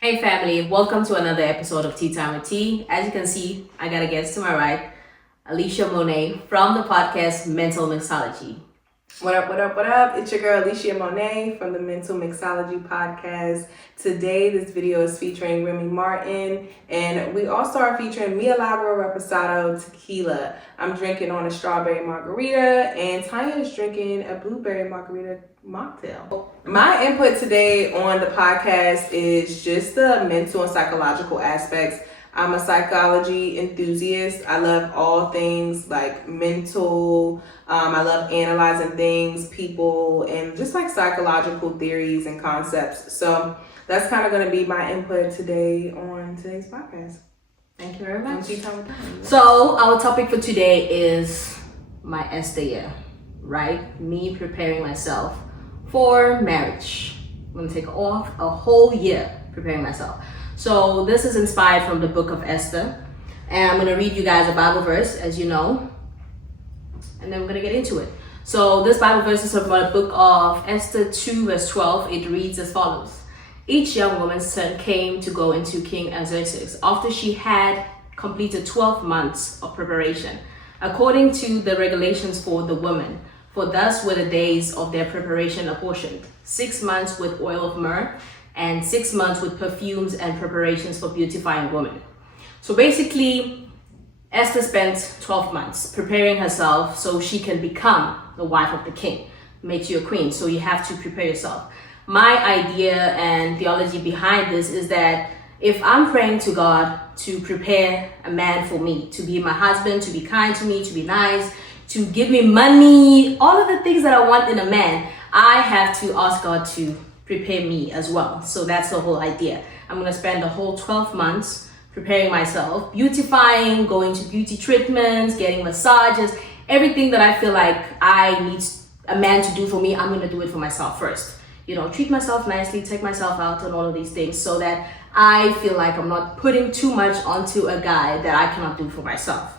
Hey family, welcome to another episode of Tea Time with Tea. As you can see, I got a guest to my right, Alyshia Monae from the podcast Mental Mixology. What up, what up, what up? It's your girl Alyshia Monae from the Mental Mixology podcast. Today, this video is featuring Remy Martin, and we also are featuring Milagro Reposado Tequila. I'm drinking on a strawberry margarita, and Tanya is drinking a blueberry margarita mocktail. My input today on the podcast is just the mental and psychological aspects. I'm a psychology enthusiast. I love all things like mental. I love analyzing things, people, and just like psychological theories and concepts. So that's kind of going to be my input today on today's podcast. Thank you very much. So our topic for today is my Esther Year, right? Me preparing myself for marriage. I'm going to take off a whole year preparing myself. So this is inspired from the Book of Esther. And I'm going to read you guys a Bible verse, as you know. And then we're going to get into it. So this Bible verse is from the Book of Esther 2 verse 12. It reads as follows. Each young woman's turn came to go into King Xerxes after she had completed 12 months of preparation, according to the regulations for the women. For thus were the days of their preparation apportioned, 6 months with oil of myrrh, and 6 months with perfumes and preparations for beautifying women. So basically, Esther spent 12 months preparing herself so she can become the wife of the king, makes you a queen. So you have to prepare yourself. My idea and theology behind this is that if I'm praying to God to prepare a man for me, to be my husband, to be kind to me, to be nice, to give me money, all of the things that I want in a man, I have to ask God to prepare me as well. So that's the whole idea. I'm going to spend the whole 12 months preparing myself, beautifying, going to beauty treatments, getting massages, everything that I feel like I need a man to do for me, I'm going to do it for myself first. You know, treat myself nicely, take myself out and all of these things so that I feel like I'm not putting too much onto a guy that I cannot do for myself.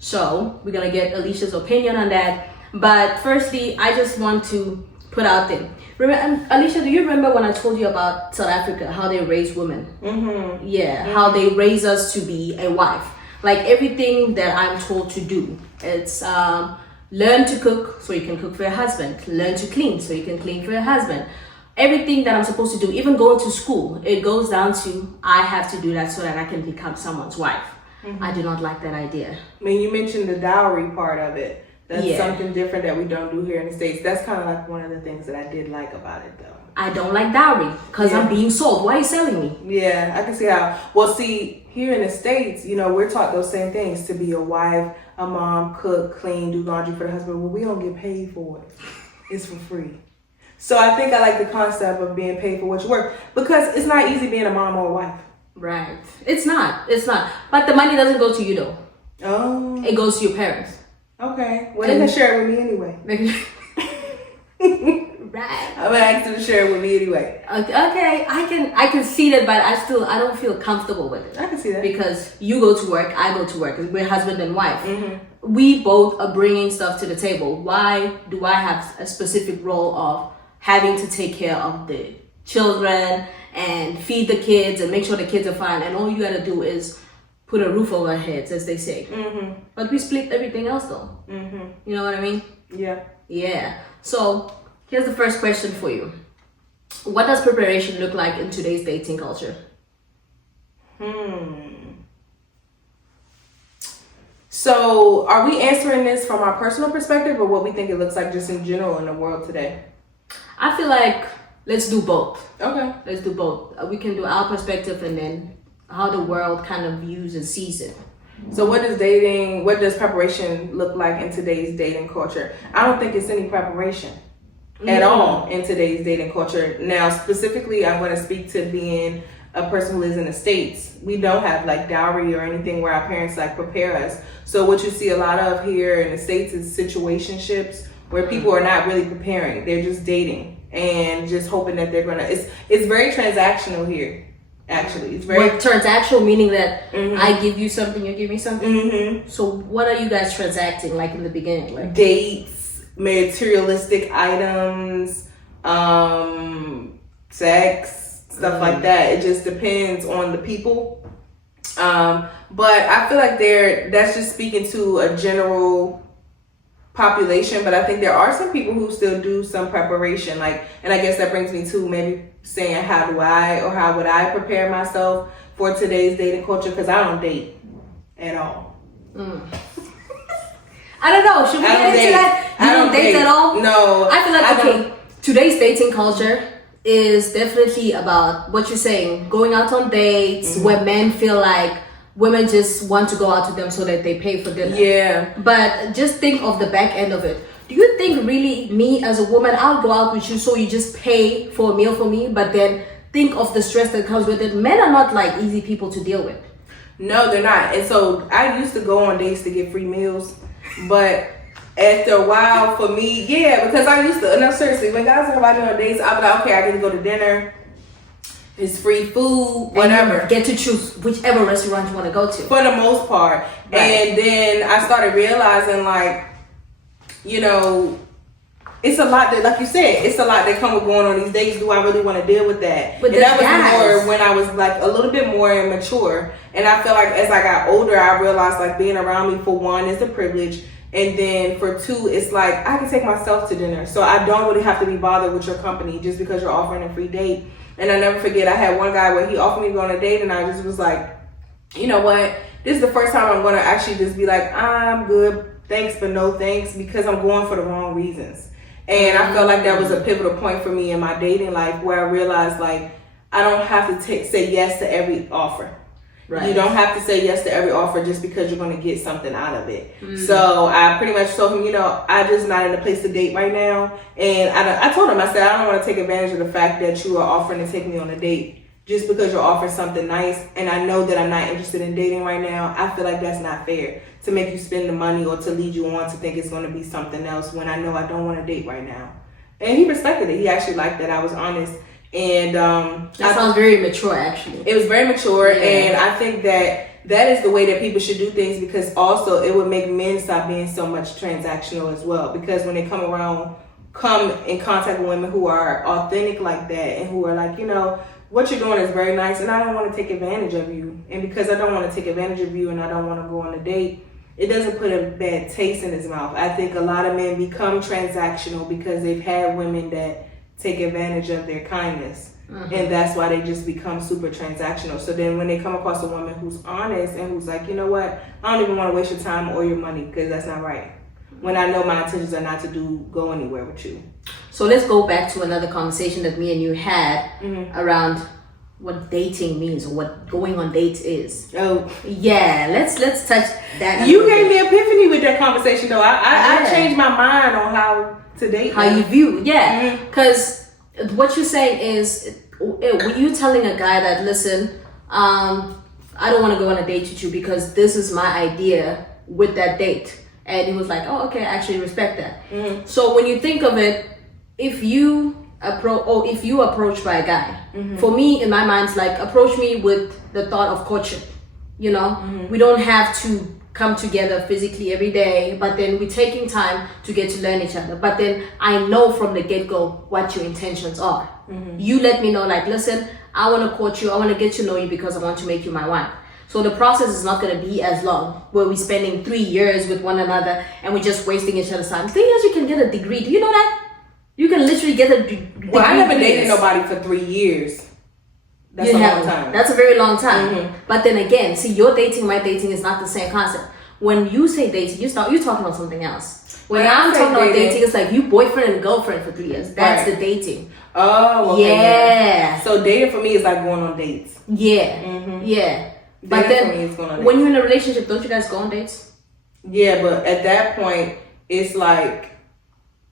So we're going to get Alyshia's opinion on that. But firstly, I just want to put out there. Remember, Alyshia, do you remember when I told you about South Africa, how they raise women? Mm-hmm. Yeah, how they raise us to be a wife. Like everything that I'm told to do, it's learn to cook so you can cook for your husband. Learn to clean so you can clean for your husband. Everything that I'm supposed to do, even going to school, it goes down to I have to do that so that I can become someone's wife. Mm-hmm. I do not like that idea. I mean, you mentioned the dowry part of it. That's something different that we don't do here in the States. That's kind of like one of the things that I did like about it, though. I don't like dowry because I'm being sold. Why are you selling me? Yeah, I can see how. Well, see, here in the States, you know, we're taught those same things, to be a wife, a mom, cook, clean, do laundry for the husband. Well, we don't get paid for it. It's for free. So I think I like the concept of being paid for what you work, because it's not easy being a mom or a wife. Right. It's not. But the money doesn't go to you, though. Oh. It goes to your parents. Okay. Well, they can share it with me anyway. Right. I'm gonna ask them to share it with me anyway. Okay. I can see that, but I don't feel comfortable with it. I can see that because you go to work, I go to work. We're husband and wife. Mm-hmm. We both are bringing stuff to the table. Why do I have a specific role of having to take care of the children and feed the kids and make sure the kids are fine, and all you gotta do is put a roof over our heads, as they say. Mm-hmm. But we split everything else, though. Mm-hmm. You know what I mean? Yeah. Yeah. So here's the first question for you. What does preparation look like in today's dating culture? So are we answering this from our personal perspective or what we think it looks like just in general in the world today? I feel like let's do both. Okay. Let's do both. We can do our perspective and then how the world kind of views and sees it. So what does preparation look like in today's dating culture? I don't think it's any preparation at all in today's dating culture. Now, specifically, I'm going to speak to being a person who lives in the States. We don't have like dowry or anything where our parents like prepare us. So what you see a lot of here in the States is situationships where people are not really preparing. They're just dating and just hoping that they're going to, it's very transactional here. Actually, it's very transactional, meaning that I give you something, you give me something. Mm-hmm. So what are you guys transacting like in the beginning? Like dates, materialistic items, sex, stuff stuff like that. It just depends on the people. But I feel like that's just speaking to a general population, but I think there are some people who still do some preparation, and I guess that brings me to maybe saying how would I prepare myself for today's dating culture, because I don't date at all. I don't know, should we get into that? You don't date at all? No. I feel like today's dating culture is definitely about what you're saying, going out on dates where men feel like women just want to go out with them so that they pay for dinner. Yeah. But just think of the back end of it. Do you think really, me as a woman, I'll go out with you so you just pay for a meal for me, but then think of the stress that comes with it? Men are not like easy people to deal with. No, they're not. And so I used to go on dates to get free meals, but after a while for me, because I used to, no, seriously, when guys are inviting me on dates, I'll be like, okay, I get to go to dinner. It's free food, whatever. And you get to choose whichever restaurant you want to go to. For the most part. Right. And then I started realizing, it's a lot that, like you said, it's a lot that come with going on these dates. Do I really want to deal with that? But and that was more when I was a little bit more immature. And I feel like as I got older, I realized being around me, for one, is a privilege. And then for two, it's I can take myself to dinner. So I don't really have to be bothered with your company just because you're offering a free date. And I never forget, I had one guy where he offered me to go on a date, and I just was like, you know what? This is the first time I'm going to actually just be like, I'm good, thanks, but no thanks, because I'm going for the wrong reasons. And I felt like that was a pivotal point for me in my dating life, where I realized I don't have to say yes to every offer. Right. You don't have to say yes to every offer just because you're going to get something out of it. So I pretty much told him, I'm just not in a place to date right now. And I told him, I said, I don't want to take advantage of the fact that you are offering to take me on a date just because you're offering something nice. And I know that I'm not interested in dating right now. I feel like that's not fair to make you spend the money or to lead you on to think it's going to be something else when I know I don't want to date right now. And he respected it. He actually liked that I was honest. And that sounds very mature, actually. It was very mature, and I think that is the way that people should do things, because also it would make men stop being so much transactional as well. Because when they come in contact with women who are authentic like that, and who are what you're doing is very nice, and I don't want to take advantage of you. And because I don't want to take advantage of you, and I don't want to go on a date, it doesn't put a bad taste in his mouth. I think a lot of men become transactional because they've had women that take advantage of their kindness. And that's why they just become super transactional. So then when they come across a woman who's honest and who's like, you know what, I don't even want to waste your time or your money, because that's not right. When I know my intentions are not to go anywhere with you. So let's go back to another conversation that me and you had around what dating means, or what going on dates is. Oh yeah, let's touch that. You gave me epiphany with that conversation though. I changed my mind on how to date. How you view, because what you're saying is, when you telling a guy that, listen, I don't want to go on a date with you because this is my idea with that date, and he was like, oh, okay, I actually respect that. So when you think of it, if you approached by a guy, for me, in my mind, it's approach me with the thought of courtship. We don't have to come together physically every day, but then we're taking time to get to learn each other. But then I know from the get-go what your intentions are. You let me know, listen, I want to court you, I want to get to know you because I want to make you my wife. So the process is not going to be as long, where we're spending 3 years with one another and we're just wasting each other's time. 3 years, you can get a degree. Do you know that? You can literally get a degree. Well, I never dated nobody for 3 years. That's a long time. That's a very long time. But then again, see, your dating, my dating is not the same concept. When you say dating, you're talking about something else. When I'm talking about dating, it's like you boyfriend and girlfriend for 3 years. That's the dating. Oh, okay. Yeah. So dating for me is like going on dates. Yeah. Yeah. But then when you're in a relationship, don't you guys go on dates? Yeah, but at that point, it's like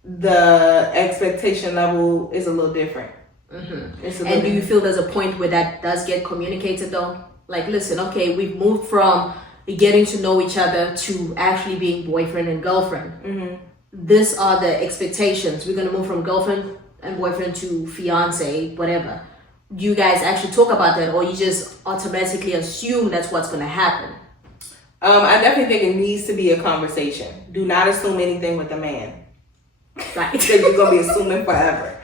the expectation level is a little different. And do you feel there's a point where that does get communicated though? Listen, okay, we've moved from getting to know each other to actually being boyfriend and girlfriend. These are the expectations. We're going to move from girlfriend and boyfriend to fiance, whatever. Do you guys actually talk about that, or you just automatically assume that's what's going to happen? I definitely think it needs to be a conversation. Do not assume anything with a man. Right. Because you're going to be assuming forever.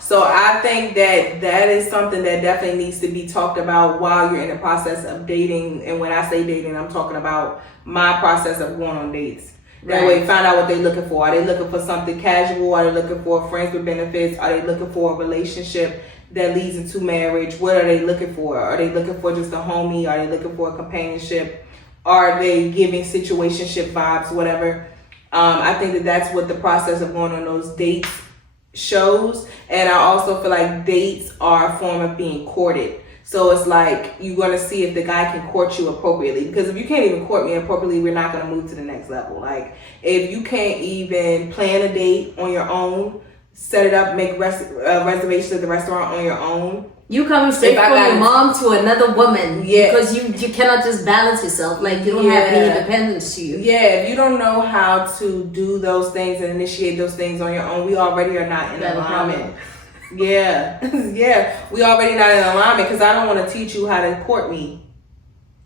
So I think that is something that definitely needs to be talked about while you're in the process of dating. And when I say dating, I'm talking about my process of going on dates. That way, find out what they're looking for. Are they looking for something casual? Are they looking for friends with benefits? Are they looking for a relationship that leads into marriage? What are they looking for? Are they looking for just a homie? Are they looking for a companionship? Are they giving situationship vibes? Whatever. I think that that's what the process of going on those dates shows. And I also feel like dates are a form of being courted. So it's like you're going to see if the guy can court you appropriately. Because if you can't even court me appropriately, we're not going to move to the next level. Like if you can't even plan a date on your own, set it up, make reservations at the restaurant on your own. You coming straight from your mom to another woman. Yeah. Because you cannot just balance yourself. Like you don't have any independence to you. Yeah, if you don't know how to do those things and initiate those things on your own, we already are not in alignment. Yeah, we already not in alignment because I don't want to teach you how to court me.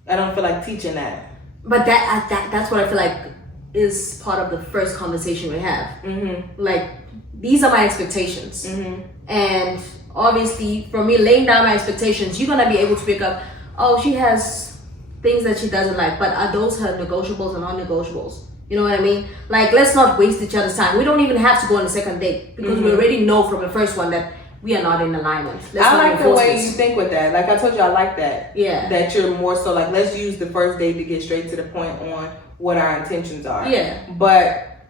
I don't feel like teaching that. But that's what I feel like is part of the first conversation we have. Mm-hmm. Like, these are my expectations. Mm-hmm. And obviously, from me laying down my expectations, you're going to be able to pick up, oh, she has things that she doesn't like, but are those her negotiables and non-negotiables? You know what I mean? Like, let's not waste each other's time. We don't even have to go on a second date because we already know from the first one that we are not in alignment. I like the way you think with that. Like I told you, I like that. Yeah. That you're more so like, let's use the first date to get straight to the point on what our intentions are. Yeah. But,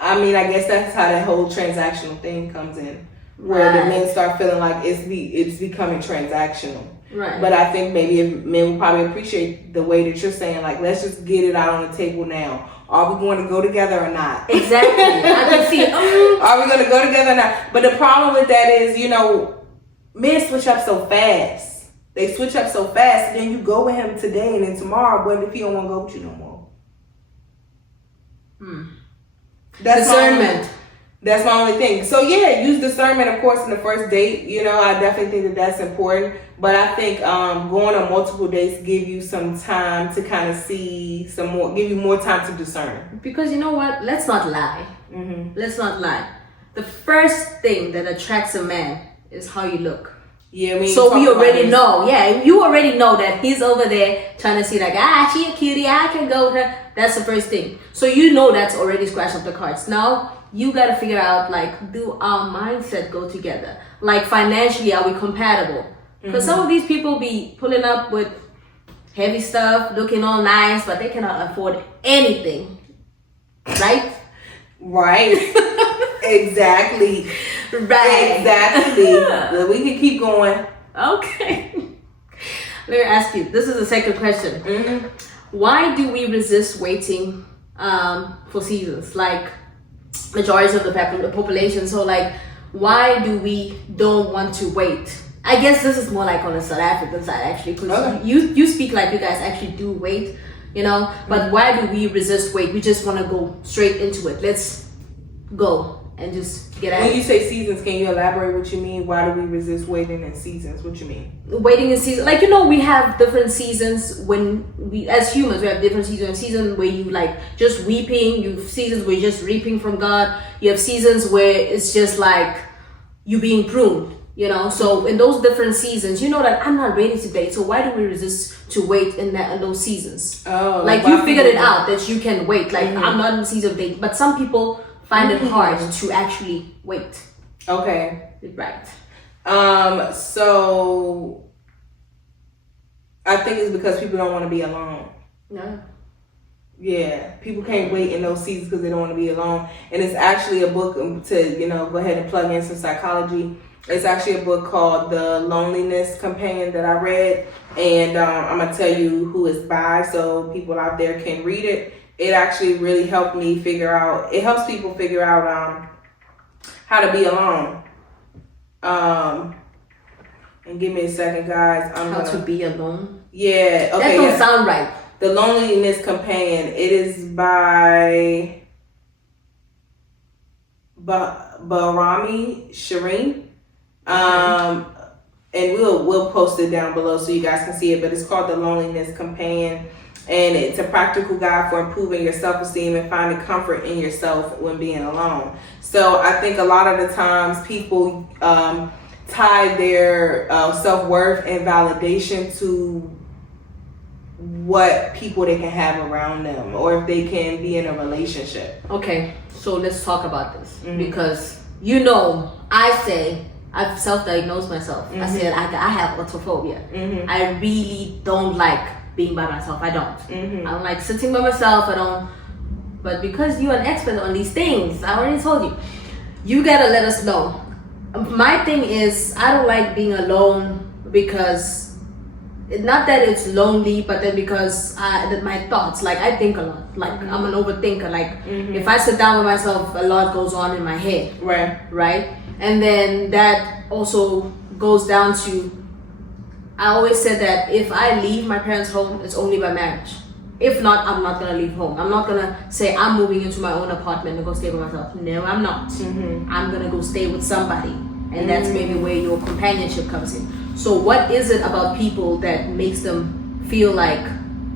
I mean, I guess that's how that whole transactional thing comes in. Where the men start feeling like it's becoming transactional. Right. But I think maybe if men will probably appreciate the way that you're saying, like, let's just get it out on the table now. Are we going to go together or not? Exactly. I can see it. Are we going to go together or not? But the problem with that is, men switch up so fast. They switch up so fast, and then you go with him today, and then tomorrow, what if he don't want to go with you no more? That's discernment. That's my only thing. So yeah, use discernment, of course, in the first date. I definitely think that that's important. But I think going on multiple dates give you some time to kind of see give you more time to discern. Because you know what? Let's not lie. Mm-hmm. Let's not lie. The first thing that attracts a man is how you look. Yeah, so we already know. Yeah, you already know that he's over there trying to see like, she a cutie, I can go with her. That's the first thing. So that's already scratched up the cards. Now, you got to figure out, like, do our mindset go together? Like, financially, are we compatible? Because some of these people be pulling up with heavy stuff, looking all nice, but they cannot afford anything. Right? Right. Exactly. Right. Exactly. We can keep going. Okay. Let me ask you. This is the second question. Mm-hmm. Why do we resist waiting for seasons? Like, majority of the population. So like, why do we don't want to wait? I guess this is more like on the South African side actually, because you speak like you guys actually do wait, but why do we resist wait? We just want to go straight into it. Let's go and just get at it. When you say seasons, can you elaborate what you mean? Why do we resist waiting in seasons? What you mean? Waiting in season, like, we have different seasons when we, as humans, we have different seasons. Seasons where you like just weeping, you have seasons where you're just reaping from God. You have seasons where it's just like you being pruned, So in those different seasons, that I'm not ready to date. So why do we resist to wait in those seasons? Oh, like you figured it out that you can wait. Like I'm not in the season of dating, but some people find it hard to actually wait. Okay. Right. So I think it's because people don't want to be alone. No. Yeah, people can't wait in those seasons because they don't want to be alone. And it's actually a book to, go ahead and plug in some psychology. It's actually a book called The Loneliness Companion that I read. And I'm going to tell you who it's by so people out there can read it. It actually really helped me helps people figure out how to be alone. And give me a second, guys. How to be alone? Yeah. Okay. That don't sound right. The Loneliness Companion. It is by Barami Shireen. And we'll post it down below so you guys can see it. But it's called The Loneliness Companion. and it's a practical guide for improving your self-esteem and finding comfort in yourself when being alone. So I think a lot of the times people tie their self-worth and validation to what people they can have around them, or if they can be in a relationship. Okay, so let's talk about this, because I've self-diagnosed myself. I said I have autophobia. I really don't like being by myself. I don't. I don't like sitting by myself. I don't. But because you're an expert on these things, I already told you, you gotta let us know. My thing is, I don't like being alone because, not that it's lonely, but then because my thoughts, like I think a lot. Like I'm an overthinker. Like if I sit down with myself, a lot goes on in my head. Right? And then that also goes down to, I always said that if I leave my parents' home, it's only by marriage. If not, I'm not gonna leave home. I'm not gonna say I'm moving into my own apartment and go stay by myself. No, I'm not. I'm gonna go stay with somebody. And that's maybe where your companionship comes in. So what is it about people that makes them feel like,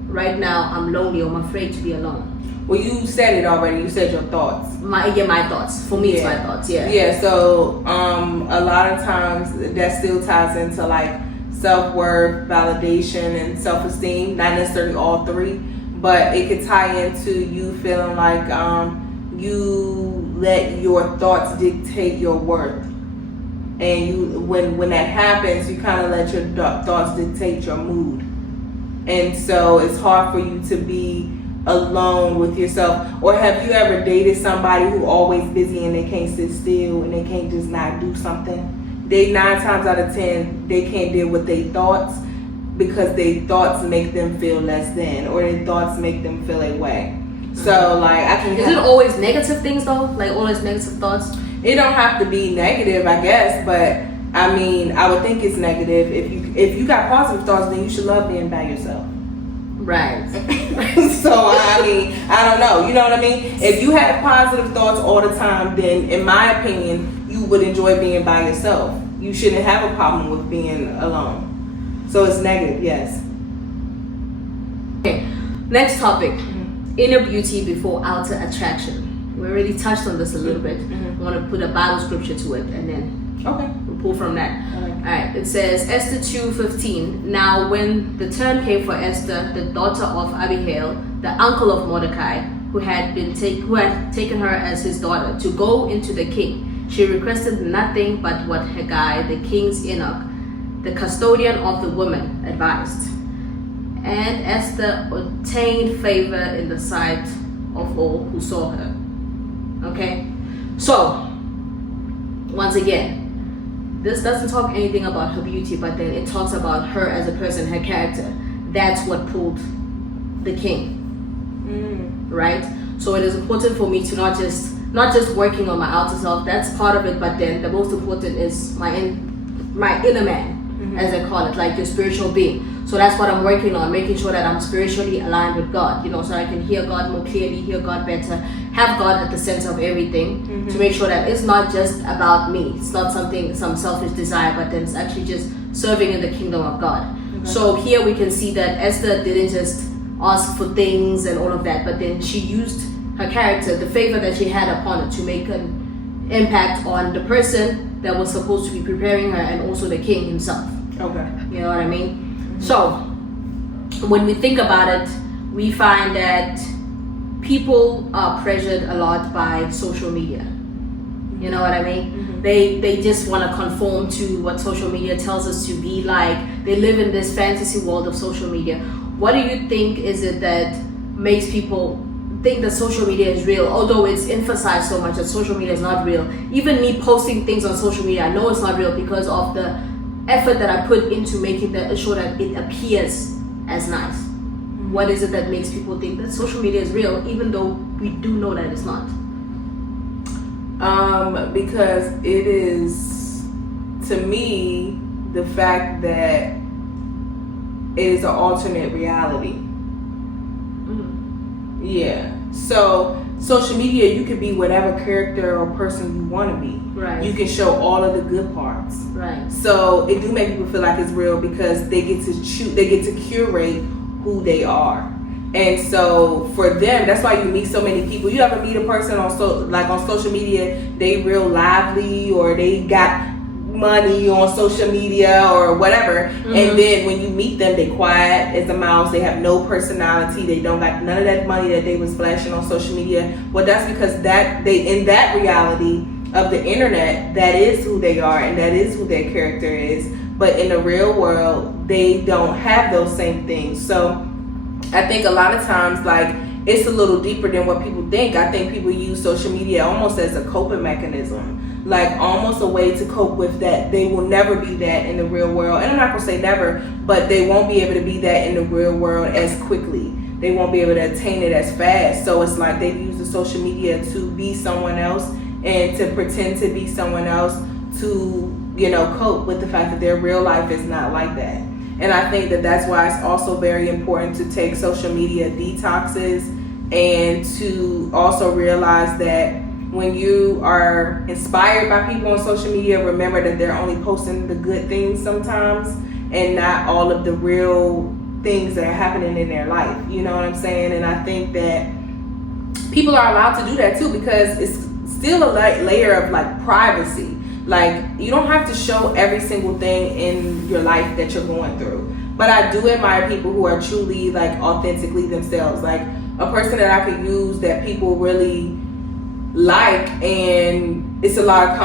right now I'm lonely or I'm afraid to be alone? Well, you said it already. You said your thoughts. My thoughts. For me, it's my thoughts. Yeah. So a lot of times that still ties into like self-worth, validation, and self-esteem. Not necessarily all three, but it could tie into you feeling like you let your thoughts dictate your worth. And you, when that happens, you kind of let your thoughts dictate your mood. And so it's hard for you to be alone with yourself. Or have you ever dated somebody who always busy and they can't sit still and they can't just not do something? 9 times out of 10, they can't deal with their thoughts because their thoughts make them feel less than, or their thoughts make them feel a way. So like Is it always negative things though? Like always negative thoughts? It don't have to be negative, I guess, but I mean, I would think it's negative. If you got positive thoughts, then you should love being by yourself. Right. So I mean, I don't know. You know what I mean? If you have positive thoughts all the time, then in my opinion, you would enjoy being by yourself. You shouldn't have a problem with being alone. So it's negative, yes. Okay. Next topic. Inner beauty before outer attraction. We already touched on this a little bit. I want to put a Bible scripture to it, and then we'll pull from that. Alright, it says Esther 2:15. Now when the turn came for Esther, the daughter of Abihail, the uncle of Mordecai, who had taken her as his daughter, to go into the king, she requested nothing but what Haggai, the king's eunuch, the custodian of the women, advised. And Esther obtained favor in the sight of all who saw her. Okay, so once again, this doesn't talk anything about her beauty, but then it talks about her as a person, her character. That's what pulled the king, right? So it is important for me to not just working on my outer self. That's part of it, but then the most important is my inner man, as I call it, like your spiritual being. So that's what I'm working on, making sure that I'm spiritually aligned with God, so I can hear God more clearly, hear God better, have God at the center of everything, to make sure that it's not just about me. It's not some selfish desire, but then it's actually just serving in the kingdom of God. So here we can see that Esther didn't just ask for things and all of that, but then she used her character, the favor that she had upon her, to make an impact on the person that was supposed to be preparing her, and also the king himself. Okay. You know what I mean? So, when we think about it, we find that people are pressured a lot by social media. You know what I mean? They just want to conform to what social media tells us to be like. They live in this fantasy world of social media. What do you think is it that makes people think that social media is real, although it's emphasized so much that social media is not real? Even me posting things on social media, I know it's not real because of the effort that I put into making sure that it appears as nice. What is it that makes people think that social media is real, even though we do know that it's not? Because it is, to me, the fact that it is an alternate reality. Yeah. So social media, you could be whatever character or person you want to be. Right. You can show all of the good parts. Right. So it do make people feel like it's real because they get to choose, they get to curate who they are. And so for them, that's why you meet so many people. You ever meet a person on social media, they real lively, or they got money on social media or whatever, and then when you meet them, they quiet as a mouse, they have no personality, they don't got none of that money that they was flashing on social media. Well, that's because that they, in that reality of the internet, that is who they are and that is who their character is. But in the real world, they don't have those same things. So I think a lot of times, like, it's a little deeper than what people think. I think people use social media almost as a coping mechanism, like almost a way to cope with that. They will never be that in the real world. And I'm not gonna say never, but they won't be able to be that in the real world as quickly. They won't be able to attain it as fast. So it's like they use the social media to be someone else and to pretend to be someone else to, you know, cope with the fact that their real life is not like that. And I think that that's why it's also very important to take social media detoxes, and to also realize that when you are inspired by people on social media, remember that they're only posting the good things sometimes and not all of the real things that are happening in their life. You know what I'm saying? And I think that people are allowed to do that too, because it's still a layer of like privacy. Like, you don't have to show every single thing in your life that you're going through. But I do admire people who are truly like authentically themselves. Like, a person that I could use that people really like, and it's a lot of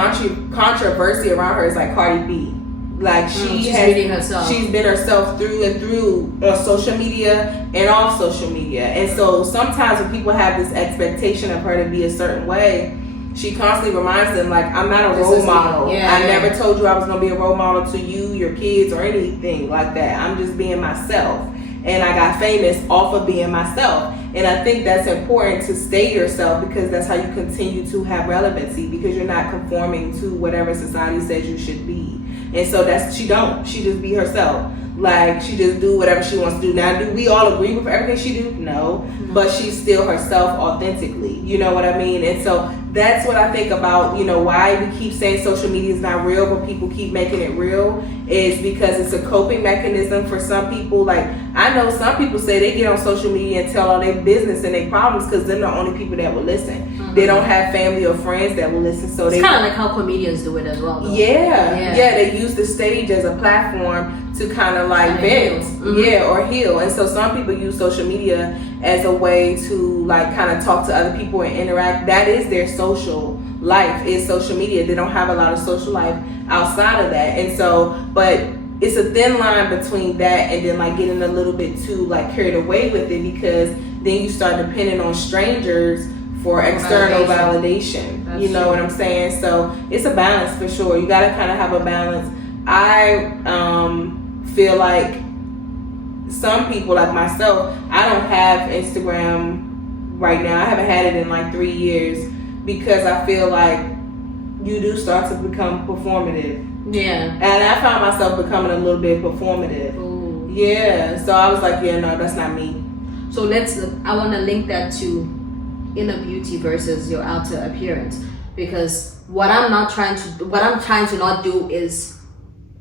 controversy around her, is like Cardi B. Like, she's been herself through and through on social media and off social media. And so sometimes when people have this expectation of her to be a certain way, she constantly reminds them, like, I'm not a role model. I never told you I was going to be a role model to you, your kids, or anything like that. I'm just being myself. And I got famous off of being myself. And I think that's important, to stay yourself, because that's how you continue to have relevancy, because you're not conforming to whatever society says you should be. And so she just be herself. Like, she just do whatever she wants to do. Now, do we all agree with everything she do? No. But she's still herself authentically. You know what I mean? And so that's what I think about, you know, why we keep saying social media is not real, but people keep making it real, is because it's a coping mechanism for some people. Like, I know some people say they get on social media and tell all their business and their problems because they're the only people that will listen. They don't have family or friends that will listen. So it's kind of like how comedians do it as well, though. Yeah, they use the stage as a platform to kind of like vent, or heal. And so some people use social media as a way to like kind of talk to other people and interact. That is their social life, is social media. They don't have a lot of social life outside of that. And so, but it's a thin line between that and then like getting a little bit too like carried away with it, because then you start depending on strangers for external validation. You know what I'm saying? So it's a balance for sure. You got to kind of have a balance. I feel like some people like myself, I don't have Instagram right now. I haven't had it in like 3 years, because I feel like you do start to become performative. Yeah. And I found myself becoming a little bit performative. Ooh. Yeah. So I was like, yeah, no, that's not me. So I want to link that to inner beauty versus your outer appearance, because what I'm trying to not do is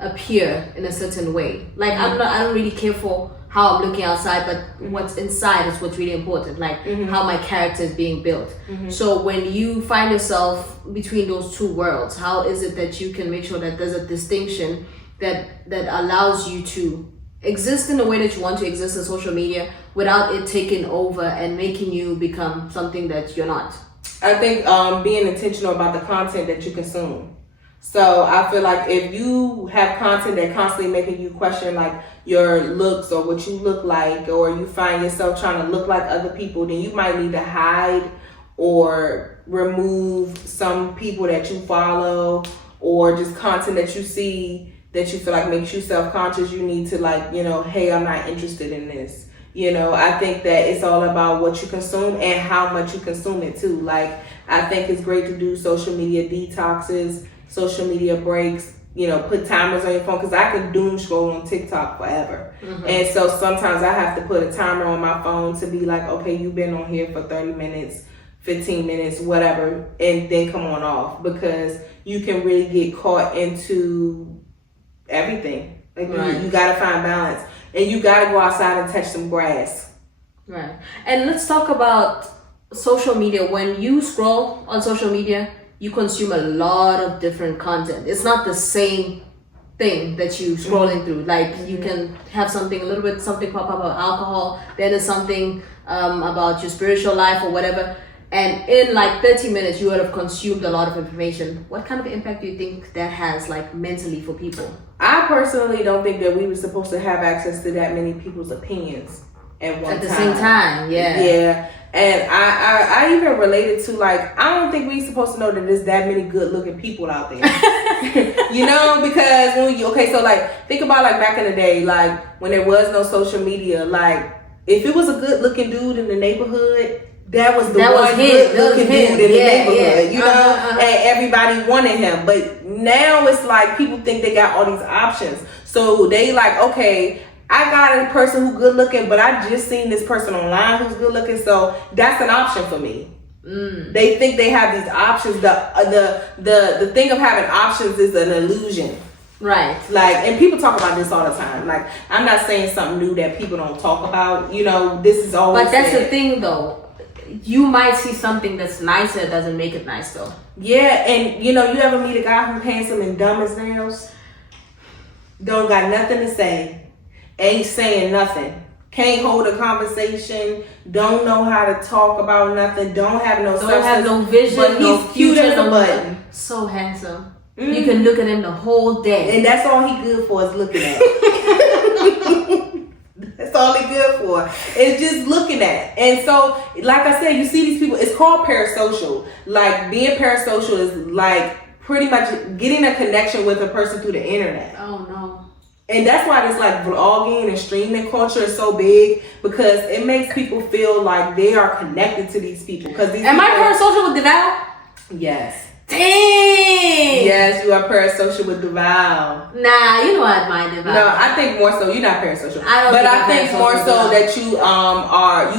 appear in a certain way. Like, I don't really care for how I'm looking outside, but what's inside is what's really important, like how my character is being built. So when you find yourself between those two worlds, how is it that you can make sure that there's a distinction that allows you to exist in the way that you want to exist on social media without it taking over and making you become something that you're not? I think being intentional about the content that you consume. So I feel like if you have content that constantly making you question like your looks or what you look like, or you find yourself trying to look like other people, then you might need to hide or remove some people that you follow, or just content that you see that you feel like makes you self-conscious. You need to like, you know, hey, I'm not interested in this. You know, I think that it's all about what you consume and how much you consume it too. Like, I think it's great to do social media detoxes, social media breaks, you know, put timers on your phone, because I could doom scroll on TikTok forever. And so sometimes I have to put a timer on my phone to be like, okay, you've been on here for 30 minutes, 15 minutes, whatever, and then come on off, because you can really get caught into everything. Like, you got to find balance, and you got to go outside and touch some grass. Right. And let's talk about social media. When you scroll on social media, you consume a lot of different content. It's not the same thing that you scrolling through. Like you can have something something pop up about alcohol, then there's something about your spiritual life or whatever. And in like 30 minutes, you would have consumed a lot of information. What kind of impact do you think that has, like mentally, for people? I personally don't think that we were supposed to have access to that many people's opinions at one time. At the same time, yeah. Yeah. And I even related to, like, I don't think we supposed to know that there's that many good looking people out there. You know, because so like think about like back in the day, like when there was no social media, like if it was a good looking dude in the neighborhood, that was the one good looking dude in the neighborhood, you know, and everybody wanted him. But now it's like people think they got all these options. So they like, okay, I got a person who's good looking, but I just seen this person online who's good looking, so that's an option for me. They think they have these options. The thing of having options is an illusion. Right. Like, and people talk about this all the time. Like, I'm not saying something new that people don't talk about. You know, this is always. But that's the thing, though. You might see something that's nicer, it doesn't make it nice, though. Yeah, and you know, you ever meet a guy who's handsome and dumb as nails? Don't got nothing to say. Ain't saying nothing. Can't hold a conversation. Don't know how to talk about nothing. Don't have no substance. Don't have no vision. But no he's cute as a button. So handsome. You can look at him the whole day. And that's all he good for is looking at. That's all he good for. It's just looking at. And so, like I said, you see these people, it's called parasocial. Like being parasocial is like pretty much getting a connection with a person through the internet. Oh no. And that's why this like vlogging and streaming culture is so big, because it makes people feel like they are connected to these people. Am I parasocial with Deval? Yes. Dang! Yes, you are parasocial with Deval. Nah, you know I admire Deval. No, I think more so you're not parasocial. I think more so that you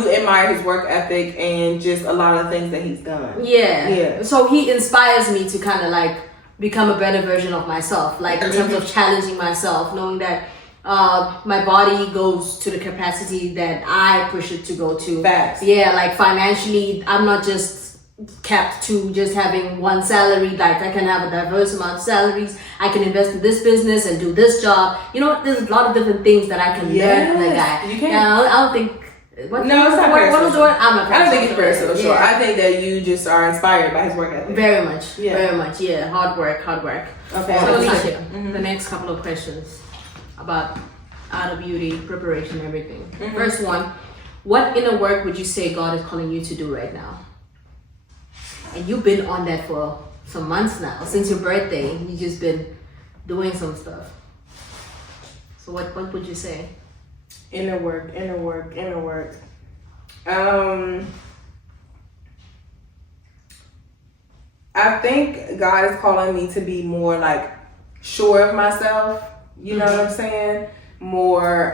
you admire his work ethic and just a lot of things that he's done. Yeah. So he inspires me to kind of like become a better version of myself, like in terms of challenging myself, knowing that my body goes to the capacity that I push it to go to. Facts. Yeah, like financially, I'm not just capped to just having one salary. Like I can have a diverse amount of salaries. I can invest in this business and do this job. You know, there's a lot of different things that I can learn from the guy. You can. Yeah, I don't think. What was the word? I don't think it's parasocial. Yeah. I think that you just are inspired by his work ethic. Very much. Yeah. Very much. Yeah. Hard work. Okay. So Alyshia, the next couple of questions about art of beauty, preparation, everything. First one, what inner work would you say God is calling you to do right now? And you've been on that for some months now. Since your birthday, you've just been doing some stuff. So what would you say? Inner work. I think God is calling me to be more like sure of myself. You know what I'm saying? More,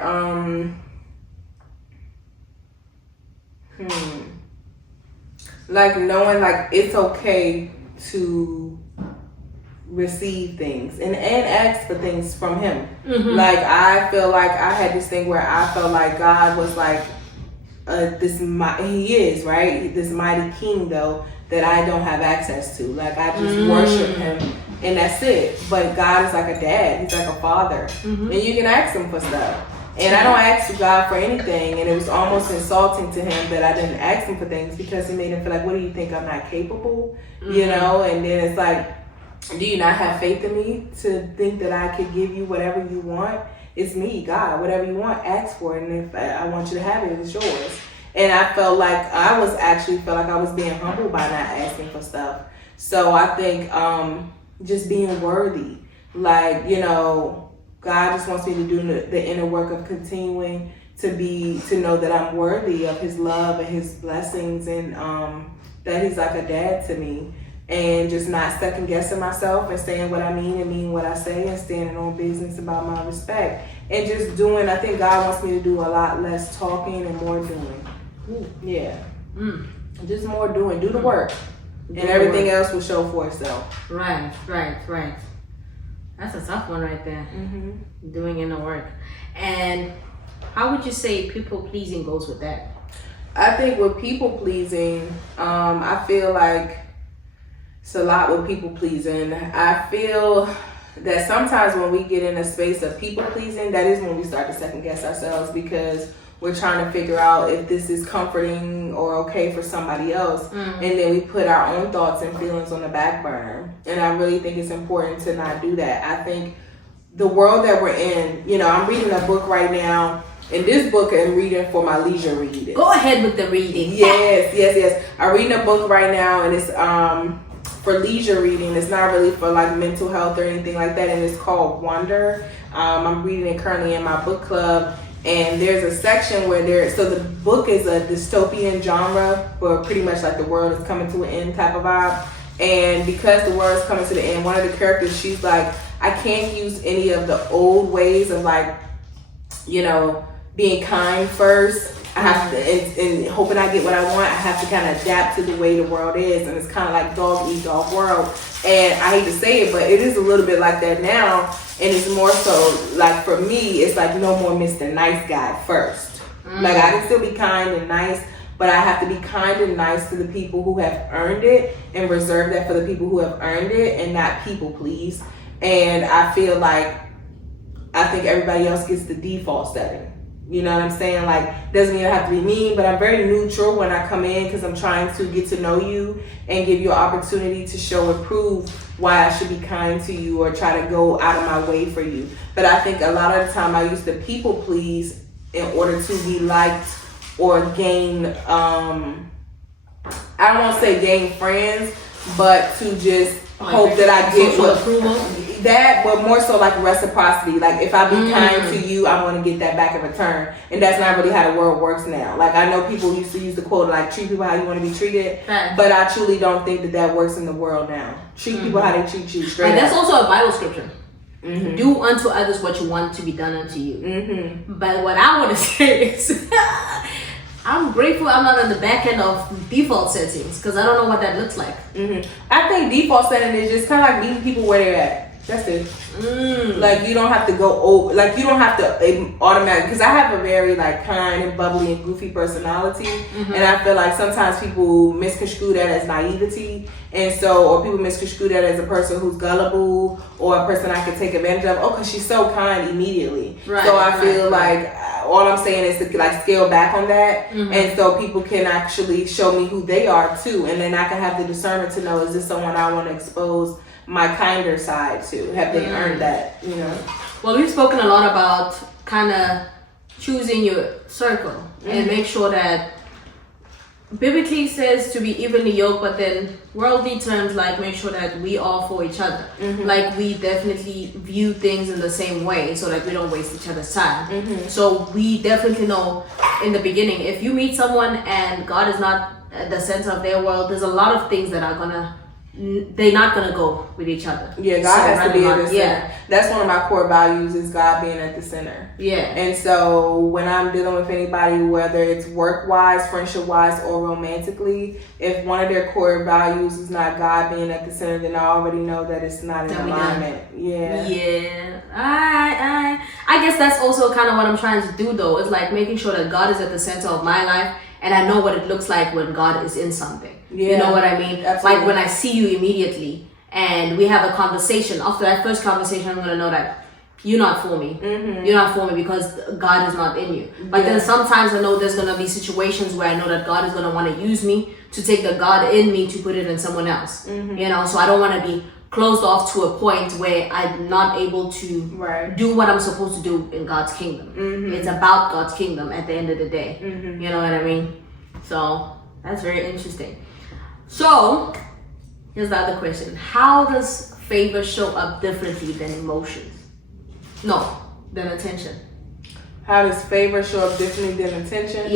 like knowing like it's okay to receive things and ask for things from him. Like I feel like I had this thing where I felt like God was like he is right, this mighty king though that I don't have access to. Like I just worship him and that's it. But God is like a dad. He's like a father, and you can ask him for stuff. And I don't ask God for anything, and it was almost insulting to him that I didn't ask him for things, because it made him feel like, what do you think, I'm not capable? You know? And then it's like, do you not have faith in me to think that I could give you whatever you want? It's me, God. Whatever you want, ask for it. And if I want you to have it, it's yours. And I felt like I was being humble by not asking for stuff. So I think just being worthy. Like, you know, God just wants me to do the inner work of continuing to know that I'm worthy of his love and his blessings, and that he's like a dad to me, and just not second guessing myself and saying what I mean and mean what I say, and standing on business about my respect, and just doing. I think God wants me to do a lot less talking and more doing. Yeah. Just more doing. Do the work. And everything else will show for itself. Right. That's a tough one right there. Doing inner work. And how would you say people pleasing goes with that? I think with people pleasing, I feel like it's a lot with people pleasing. I feel that sometimes when we get in a space of people pleasing, that is when we start to second guess ourselves, because we're trying to figure out if this is comforting or okay for somebody else. And then we put our own thoughts and feelings on the back burner. And I really think it's important to not do that. I think the world that we're in, you know, I'm reading a book right now. And this book I'm reading for my leisure reading. Go ahead with the reading. Yes. I'm reading a book right now, and it's for leisure reading. It's not really for like mental health or anything like that, and it's called Wonder. I'm reading it currently in my book club, and there's a section where so the book is a dystopian genre, where pretty much like the world is coming to an end type of vibe. And because the world is coming to the end, one of the characters, she's like, I can't use any of the old ways of like, you know, being kind first. I have to, and hoping I get what I want, I have to kind of adapt to the way the world is. And it's kind of like dog eat dog world. And I hate to say it, but it is a little bit like that now. And it's more so like, for me, it's like no more Mr. Nice Guy first. Like, I can still be kind and nice, but I have to be kind and nice to the people who have earned it, and reserve that for the people who have earned it, and not people please. And I feel like, I think everybody else gets the default setting. You know what I'm saying? Like, doesn't even have to be mean, but I'm very neutral when I come in, because I'm trying to get to know you and give you an opportunity to show and prove why I should be kind to you, or try to go out of my way for you. But I think a lot of the time I used to people please in order to be liked or gain, I don't want to say gain friends, but to just hope that I get what approval. That, but more so like reciprocity. Like, if I be kind to you, I want to get that back in return. And that's not really how the world works now. Like, I know people used to use the quote, like, treat people how you want to be treated. But I truly don't think that works in the world now. Treat people how they treat you, straight up. That's also a Bible scripture. Do unto others what you want to be done unto you. But what I want to say is, I'm grateful I'm not on the back end of default settings, because I don't know what that looks like. I think default setting is just kind of like meeting people where they're at. That's it. Like, you don't have to go over, like, you don't have to automatically, because I have a very like kind and bubbly and goofy personality, and I feel like sometimes people misconstrue that as naivety, and so, or people misconstrue that as a person who's gullible, or a person I can take advantage of. Oh, because she's so kind immediately. So I feel like all I'm saying is to like scale back on that, and so people can actually show me who they are too, and then I can have the discernment to know, is this someone I want to expose my kinder side to? Have they earned that, you know? Well, we've spoken a lot about kind of choosing your circle, and make sure that biblically says to be evenly yoked, but then worldly terms, like, make sure that we are for each other. Like, we definitely view things in the same way, so that we don't waste each other's time. So we definitely know in the beginning, if you meet someone and God is not at the center of their world, there's a lot of things that are they're not gonna go with each other. Yeah, God has to be at the center. That's one of my core values, is God being at the center. And so when I'm dealing with anybody, whether it's work-wise, friendship-wise, or romantically, if one of their core values is not God being at the center, then I already know that it's not in alignment. I guess that's also kind of what I'm trying to do, though. It's like making sure that God is at the center of my life, and I know what it looks like when God is in something. You know what I mean? Absolutely. Like, when I see you immediately and we have a conversation, after that first conversation, I'm going to know that you're not for me. You're not for me because God is not in you. But then sometimes I know there's going to be situations where I know that God is going to want to use me to take the God in me to put it in someone else. You know, so I don't want to be closed off to a point where I'm not able to do what I'm supposed to do in God's kingdom. It's about God's kingdom at the end of the day. You know what I mean? So that's very interesting. So here's the other question. How does favor show up differently than emotions? No, than attention. How does favor show up differently than attention?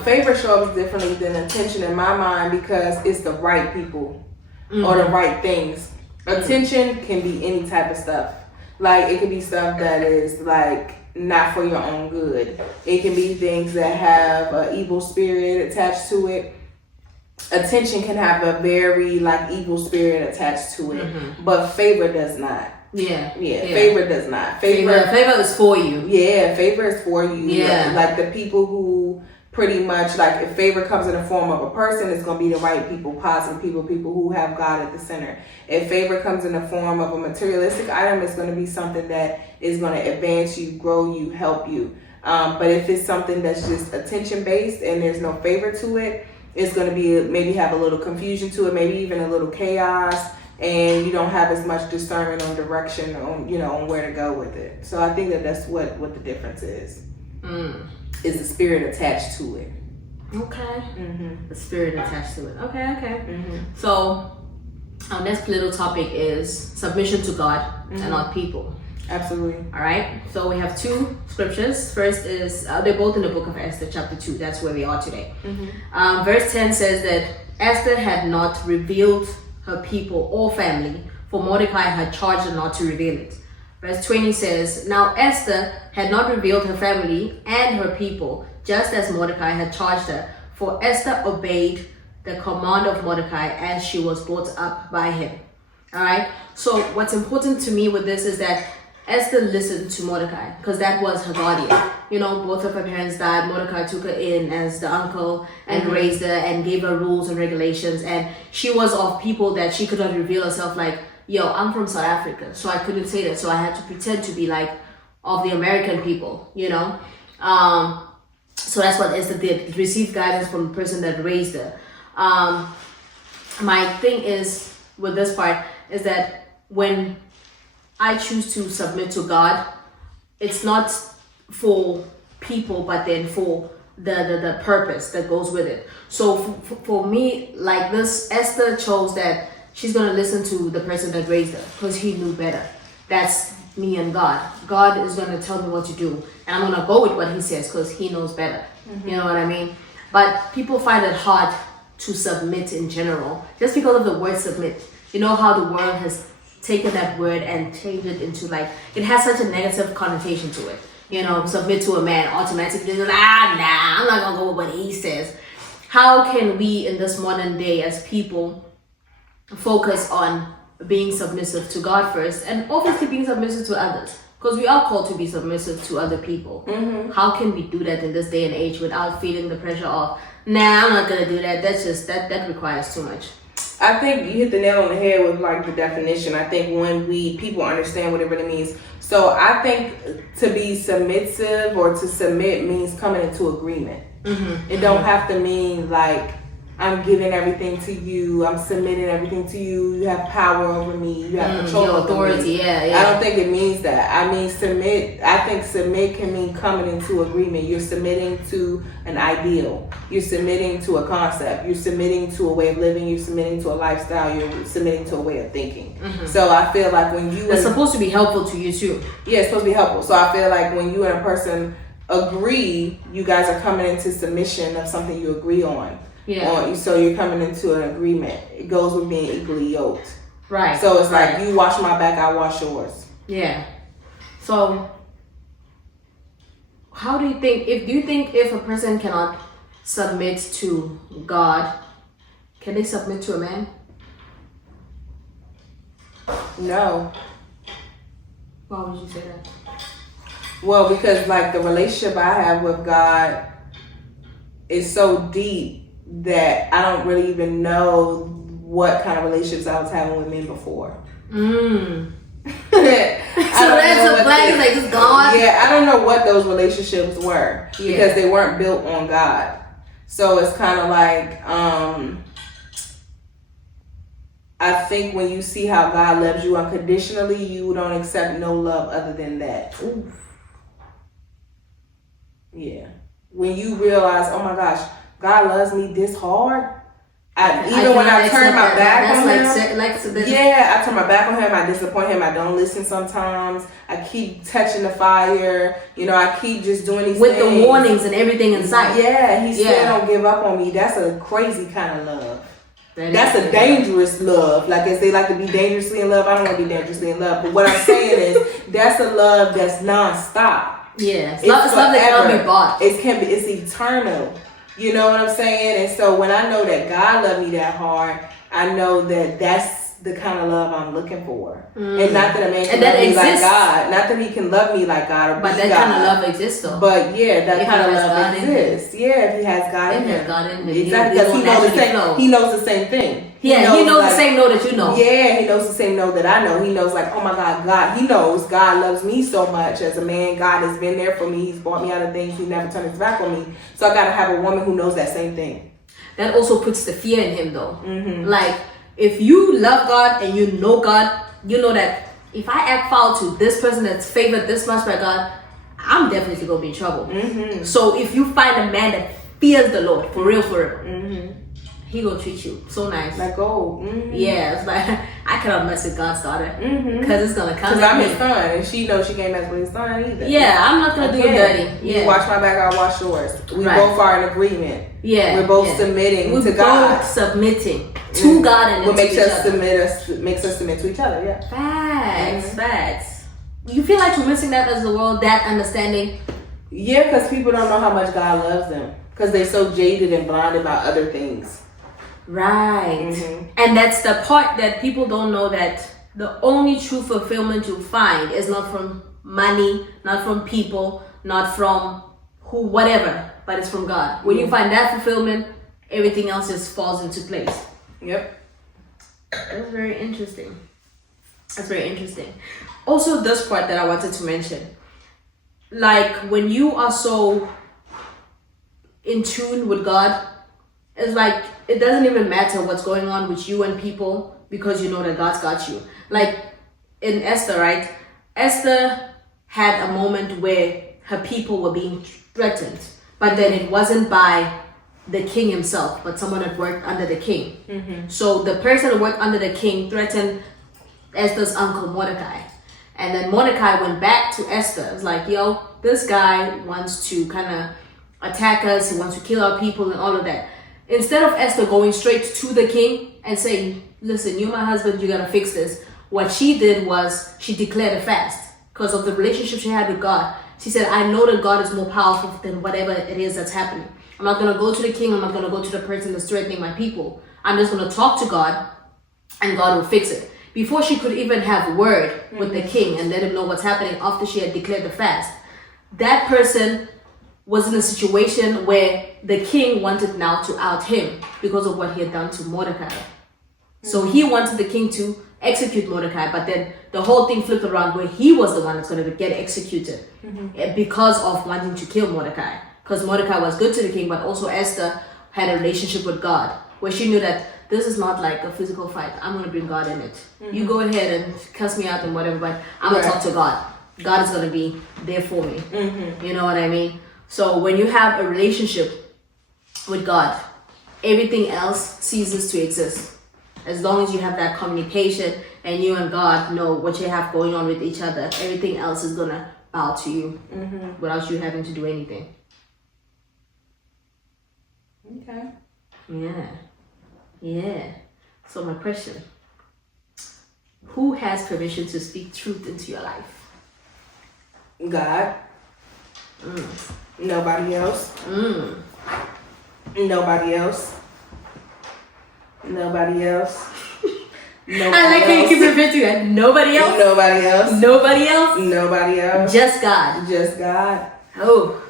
Favor show up differently than attention in my mind, because it's the right people or the right things. Attention can be any type of stuff. Like, it can be stuff that is like not for your own good. It can be things that have an evil spirit attached to it. Attention can have a very like evil spirit attached to it, but favor does not. Favor does not. Favor is for you. Favor is for you. Like the people who pretty much like if favor comes in the form of a person, it's going to be the right people, positive people who have God at the center. If favor comes in the form of a materialistic item, it's going to be something that is going to advance you, grow you, help you. But if it's something that's just attention based and there's no favor to it, it's going to be maybe have a little confusion to it, maybe even a little chaos, and you don't have as much discernment on direction on where to go with it. So I think that's what the difference is. Is the spirit attached to it. Okay. The spirit attached to it. Okay. So our next little topic is submission to God and not people. Absolutely. All right. So we have two scriptures. First is they're both in the Book of Esther, chapter 2. That's where we are today. Verse 10 says that Esther had not revealed her people or family, for Mordecai had charged her not to reveal it. Verse 20 says, now Esther had not revealed her family and her people, just as Mordecai had charged her, for Esther obeyed the command of Mordecai as she was brought up by him. All right. So what's important to me with this is that Esther listened to Mordecai because that was her guardian. Both of her parents died. Mordecai took her in as the uncle and raised her and gave her rules and regulations. And she was of people that she could not reveal herself like, yo, I'm from South Africa, so I couldn't say that. So I had to pretend to be like of the American people, So that's what Esther did. Received guidance from the person that raised her. My thing is with this part is that when I choose to submit to God, it's not for people, but then for the purpose that goes with it. So for me, like this, Esther chose that she's going to listen to the person that raised her because he knew better. That's me and God. God is going to tell me what to do. And I'm going to go with what he says because he knows better. You know what I mean? But people find it hard to submit in general just because of the word submit. You know how the world has taken that word and changed it into like, it has such a negative connotation to it. Submit to a man automatically. Nah, I'm not going to go with what he says. How can we in this modern day as people focus on being submissive to God first and obviously being submissive to others, because we are called to be submissive to other people. How can we do that in this day and age without feeling the pressure of, nah, I'm not gonna do that, that's just that requires too much? I think you hit the nail on the head with like the definition. I think when people understand what it really means. So I think to be submissive or to submit means coming into agreement. It don't have to mean like I'm giving everything to you, I'm submitting everything to you, you have power over me, you have control over authority. me. Yeah. I don't think it means that. I mean submit, I think submit can mean coming into agreement. You're submitting to an ideal, you're submitting to a concept, you're submitting to a way of living, you're submitting to a lifestyle, you're submitting to a way of thinking. So I feel like when you it's supposed to be helpful to you too. Yeah, it's supposed to be helpful. So I feel like when you and a person agree, you guys are coming into submission of something you agree on. So you're coming into an agreement. It goes with being equally yoked. Right. So it's like you wash my back, I wash yours. Yeah. So how do you think if a person cannot submit to God, can they submit to a man? No. Why would you say that? Well, because like the relationship I have with God is so deep that I don't really even know what kind of relationships I was having with men before. So that's a flag, like it's gone. Yeah, I don't know what those relationships were because they weren't built on God. So it's kind of like, I think when you see how God loves you unconditionally, you don't accept no love other than that. Oof. Yeah. When you realize, oh my gosh, God loves me this hard. Even when I turn my back on him, I turn my back on him. I disappoint him. I don't listen sometimes. I keep touching the fire. I keep just doing these with things. The warnings and everything inside. Yeah, he still don't give up on me. That's a crazy kind of love. That's a dangerous love. Like as they like to be dangerously in love. I don't want to be dangerously in love. But what I'm saying is that's a love that's nonstop. Yeah, it's love that cannot be bought. It's eternal. You know what I'm saying? And so when I know that God loved me that hard, I know that the kind of love I'm looking for. And not that a man can that love me exists. like God. Not that he can love me like God or but be that God. kind of love exists though. But yeah, that If kind of he has love God in exists. Yeah, if he has God in If he has him. God in him, Exactly, you because will naturally flow. he knows the same thing. He knows the same know that you know. Yeah, he knows the same know that I know. He knows like, oh my God, he knows God loves me so much as a man. God has been there for me. He's brought me out of things. He never turned his back on me. So I got to have a woman who knows that same thing. That also puts the fear in him though. Like, if you love God and you know God, you know that if I act foul to this person that's favored this much by God, I'm definitely going to be in trouble. So if you find a man that fears the Lord, for real, he gonna treat you so nice. Like gold. Yeah, it's like, I cannot mess with God's daughter. Because it's going to come. Because I'm his son, and she knows she can't mess with his son either. Yeah, I'm not going to do it dirty. You watch my back, I'll watch yours. We both are in agreement. Yeah. We're both submitting to God. We're both submitting to God and what to makes each other. makes us submit to each other, yeah. Facts. You feel like we're missing that as a world, that understanding? Yeah, because people don't know how much God loves them. Because they're so jaded and blinded by other things. Right. And that's the part that people don't know, that the only true fulfillment you find is not from money, not from people, not from whatever, but it's from God. When you find that fulfillment, everything else just falls into place. Yep. That's very interesting. Also, this part that I wanted to mention, like when you are so in tune with God, it's like it doesn't even matter what's going on with you and people, because you know that God's got you. Like in Esther, right? Esther had a moment where her people were being threatened, but then it wasn't by the king himself, but someone that worked under the king. So the person that worked under the king threatened Esther's uncle Mordecai, and then Mordecai went back to Esther. It's like, yo, this guy wants to kind of attack us, he wants to kill our people and all of that. Instead of Esther going straight to the king and saying, listen, you're my husband, you gotta fix this, what she did was she declared a fast because of the relationship she had with God. She said, I know that God is more powerful than whatever it is that's happening. I'm not gonna go to the king, I'm not gonna go to the person that's threatening my people. I'm just gonna talk to God and God will fix it. Before she could even have word with the king and let him know what's happening after she had declared the fast, that person was in a situation where the king wanted now to out him because of what he had done to Mordecai. So he wanted the king to execute Mordecai, but then the whole thing flipped around where he was the one that's going to get executed because of wanting to kill Mordecai. Because Mordecai was good to the king, but also Esther had a relationship with God where she knew that this is not like a physical fight. I'm going to bring God in it. You go ahead and cuss me out and whatever, but I'm going to talk to God. God is going to be there for me. You know what I mean? So when you have a relationship with God, everything else ceases to exist. As long as you have that communication and you and God know what you have going on with each other, everything else is going to bow to you without you having to do anything. Okay. Yeah. So my question, who has permission to speak truth into your life? God. Nobody else. Nobody else. Nobody else. I like how you keep repeating that. Nobody else. Nobody else. Nobody else. Nobody else. Just God. Just God. Oh.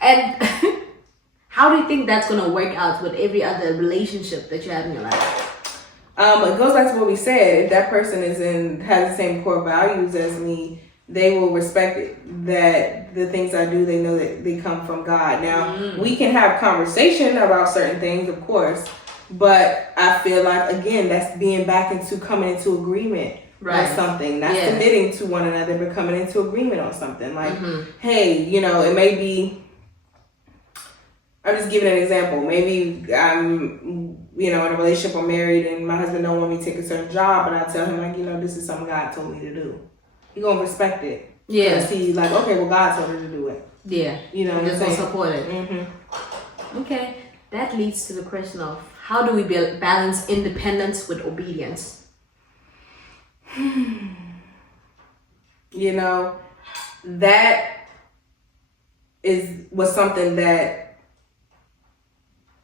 And how do you think that's gonna work out with every other relationship that you have in your life? It goes back to what we said. If that person has the same core values as me, they will respect it, that the things I do, they know that they come from God. Now, we can have conversation about certain things, of course, but I feel like, again, that's coming into agreement on something, not submitting to one another, but coming into agreement on something. Like, hey, it may be, I'm just giving an example. Maybe I'm, in a relationship or married and my husband don't want me to take a certain job, and I tell him, like, this is something God told me to do. You're going to respect it. Yeah. Because he's like, okay, well, God told her to do it. Yeah. Just going to support it. Okay. That leads to the question of, how do we balance independence with obedience? That was something that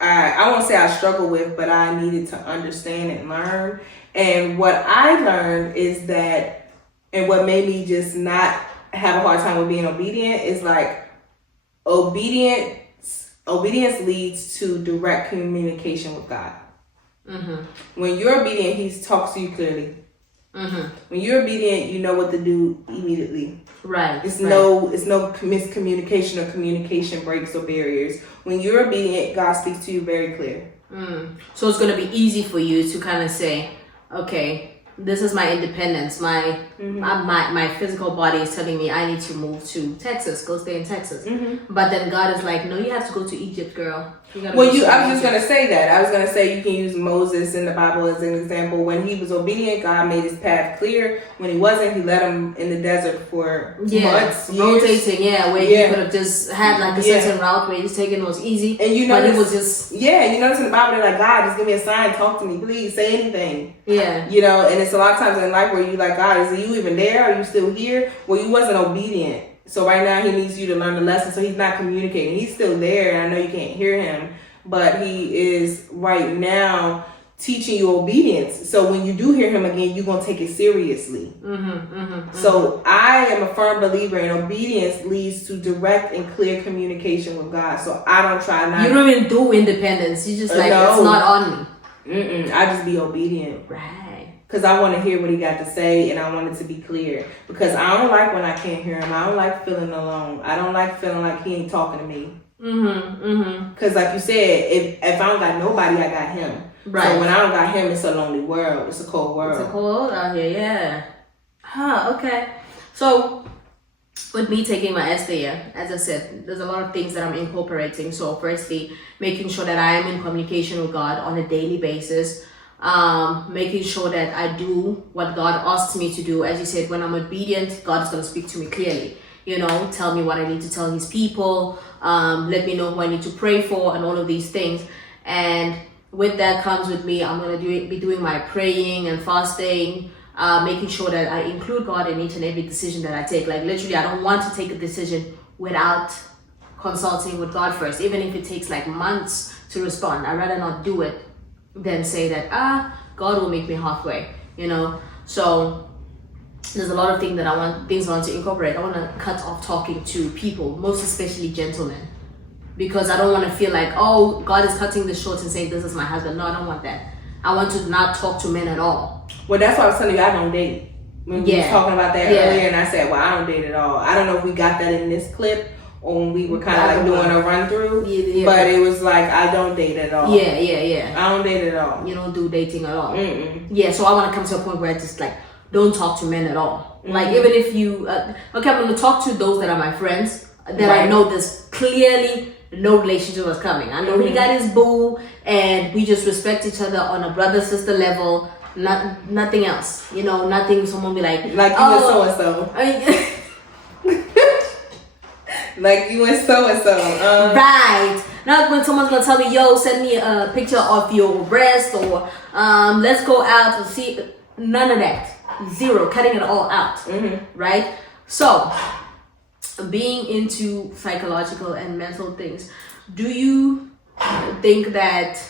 I won't say I struggle with, but I needed to understand and learn. And what I learned is that, and what made me just not have a hard time with being obedient is like obedience leads to direct communication with God. When you're obedient, He talks to you clearly. When you're obedient, you know what to do immediately. Right. It's no miscommunication or communication breaks or barriers. When you're obedient, God speaks to you very clear. So it's going to be easy for you to kind of say, okay, this is my independence. My physical body is telling me I need to move to Texas, go stay in Texas. But then God is like, no, you have to go to Egypt, girl. I was just going to say that. I was going to say you can use Moses in the Bible as an example. When he was obedient, God made his path clear. When he wasn't, he let him in the desert for months, years. Rotating, where he could have just had like a certain route where he's taking was easy. And you know, but it was just... Yeah, you notice in the Bible, they're like, God, just give me a sign, talk to me, please, say anything. Yeah. You know, and it's a lot of times in life where you like, God, is you even there? Are you still here? Well, you wasn't obedient. So right now he needs you to learn the lesson. So he's not communicating. He's still there. And I know you can't hear him, but he is right now teaching you obedience. So when you do hear him again, you're going to take it seriously. So I am a firm believer in obedience leads to direct and clear communication with God. So I don't try not. You don't even do independence. You just like, it's not on me. I just be obedient. Right. Because I want to hear what he got to say and I want it to be clear. Because I don't like when I can't hear him. I don't like feeling alone. I don't like feeling like he ain't talking to me. Because like you said, if I don't got nobody, I got him. Right. So when I don't got him, it's a lonely world. It's a cold world. It's a cold world out here, yeah. Okay. So with me taking my Esther Year, as I said, there's a lot of things that I'm incorporating. So firstly, making sure that I am in communication with God on a daily basis. Making sure that I do what God asks me to do. As you said, when I'm obedient, God is going to speak to me clearly. You know, tell me what I need to tell his people. Let me know who I need to pray for and all of these things. And with that comes with me, I'm going to be doing my praying and fasting, making sure that I include God in each and every decision that I take. Like literally, I don't want to take a decision without consulting with God first, even if it takes like months to respond. I'd rather not do it than say that, God will make me halfway, you know. So there's a lot of things I want to incorporate. I want to cut off talking to people, most especially gentlemen, because I don't want to feel like, oh, God is cutting this short and saying this is my husband. No, I don't want that. I want to not talk to men at all. Well, that's why I was telling you I don't date. When we were talking about that earlier, and I said, well, I don't date at all. I don't know if we got that in this clip or when we were kind of like doing a run through, but it was like, I don't date at all. Yeah. I don't date at all. You don't do dating at all. Yeah, so I want to come to a point where I just like, don't talk to men at all. Like even if you, okay, I'm going to talk to those that are my friends, that I know there's clearly no relationship was coming. I know he got his boo and we just respect each other on a brother-sister level, nothing else. You know, nothing someone be like you and so-and-so. Like you and so-and-so. Right. Not when someone's going to tell me, yo, send me a picture of your breast or let's go out and see. None of that. Zero. Cutting it all out. Right? So, being into psychological and mental things, do you think that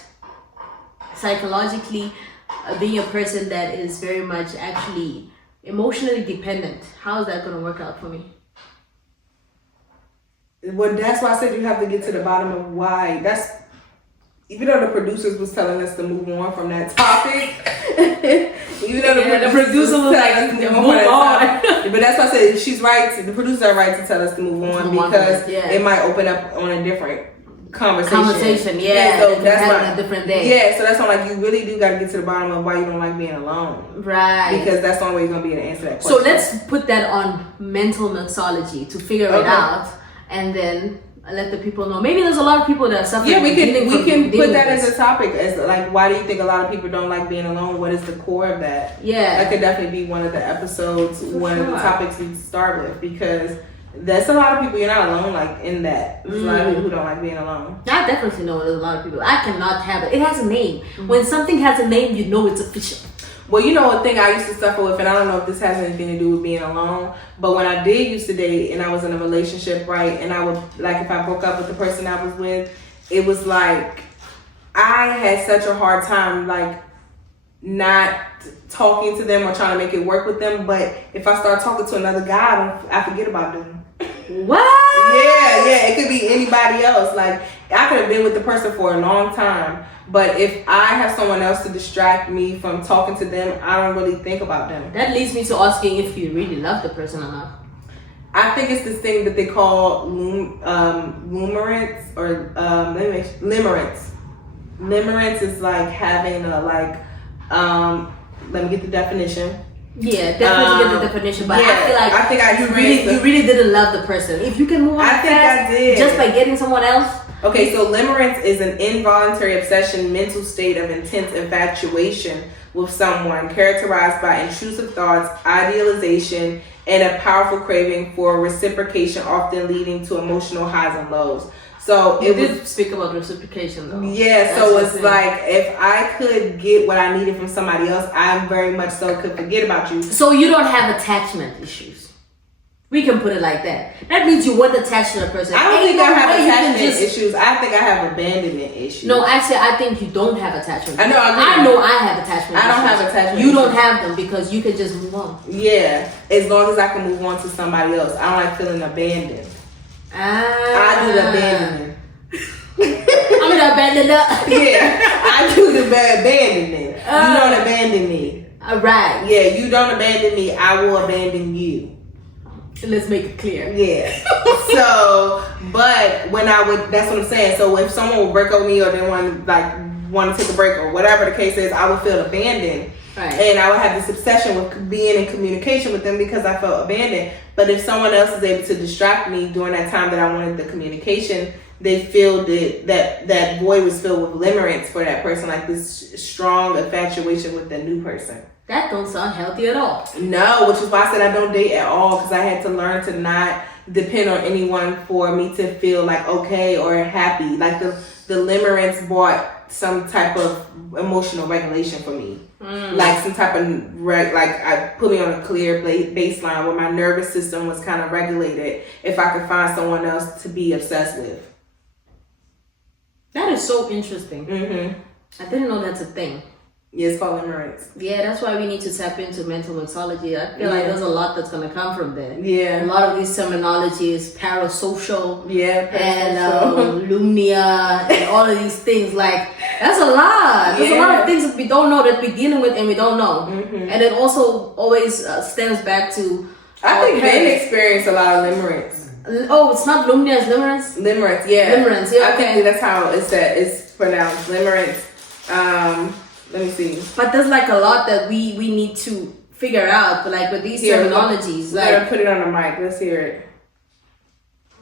psychologically being a person that is very much actually emotionally dependent, how is that going to work out for me? Well, that's why I said you have to get to the bottom of why. That's even though the producers was telling us to move on from that topic. Even though the producer was like, move on. But that's why I said she's right. The producers are right to tell us to move on because it might open up on a different conversation. So that's why a different day. Yeah, so that's why like you really do got to get to the bottom of why you don't like being alone. Right. Because that's the only way you're gonna be able to answer that question. So let's put that on Mental Mixology to figure it out. And then let the people know. Maybe there's a lot of people that are suffering. Yeah, we can put that as a topic as like, why do you think a lot of people don't like being alone? What is the core of that? Yeah, that could definitely be one of the episodes, one of the topics we start with, because there's a lot of people you're not alone like in that. There's a lot of people who don't like being alone. I definitely know there's a lot of people. I cannot have it. It has a name. When something has a name, you know it's official. Well, you know, a thing I used to suffer with, and I don't know if this has anything to do with being alone, but when I did used to date and I was in a relationship, right, and I would, like, if I broke up with the person I was with, it was like, I had such a hard time like not talking to them or trying to make it work with them. But if I start talking to another guy, I forget about them. What? Yeah, it could be anybody else. Like, I could have been with the person for a long time, but if I have someone else to distract me from talking to them, I don't really think about them. That leads me to asking if you really love the person or not. I think it's this thing that they call limerence or limerence. Limerence is like having a let me get the definition. Yeah, definitely get the definition, but yeah, I feel like you really didn't love the person. If you can move on I think I did. just by getting someone else. Okay, so limerence is an involuntary obsession, mental state of intense infatuation with someone characterized by intrusive thoughts, idealization, and a powerful craving for reciprocation, often leading to emotional highs and lows. So you did speak about reciprocation though. Yeah, That's so it's like if I could get what I needed from somebody else, I very much so could forget about you. So you don't have attachment issues. We can put it like that. That means you weren't attached to the person. I don't think I have attachment issues. I think I have abandonment issues. No, actually, I think you don't have attachment. I know I have attachment. I don't have attachment. You don't have them because you can just move on. Yeah, as long as I can move on to somebody else. I don't like feeling abandoned. I do the abandonment. I'm gonna abandon up. Yeah, I do the abandonment. You don't abandon me. Right. Yeah, you don't abandon me. I will abandon you. Let's make it clear. Yeah. So, but when I would, that's what I'm saying. So if someone would break up with me or they want to take a break or whatever the case is, I would feel abandoned. Right. And I would have this obsession with being in communication with them because I felt abandoned. But if someone else is able to distract me during that time that I wanted the communication, they feel that void was filled with limerence for that person, like this strong infatuation with the new person. That don't sound healthy at all. No, which is why I said I don't date at all, because I had to learn to not depend on anyone for me to feel like okay or happy. Like the limerence brought some type of emotional regulation for me. Like some type of I put me on a clear baseline where my nervous system was kind of regulated if I could find someone else to be obsessed with. That is so interesting. I didn't know that's a thing. Yeah, it's called limerence. Yeah, that's why we need to tap into mental mixology. I feel like there's a lot that's going to come from there. Yeah. A lot of these terminologies, parasocial. Yeah, and Lumnia and all of these things. Like, that's a lot. There's a lot of things that we don't know that we're dealing with and we don't know. And it also always stems back to... I think men experience a lot of limerence. Oh, it's not Lumnia, it's limerence? Limerence, yeah. Limerence, yeah, okay. I think that's how it's pronounced. Limerence. Let me see. But there's like a lot that we need to figure out. But like with these terminologies, like gotta put it on the mic. Let's hear it.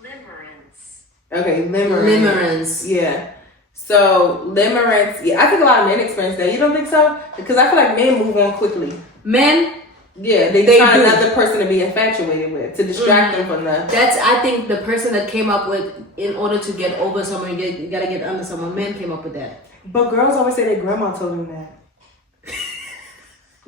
Limerence. Okay, limerence. Yeah. So limerence. Yeah, I think a lot of men experience that. You don't think so? Because I feel like men move on quickly. Men. Yeah, they find another person to be infatuated with to distract them from the. That's I think the person that came up with in order to get over someone, you gotta get under someone. Men came up with that. But girls always say their grandma told them that.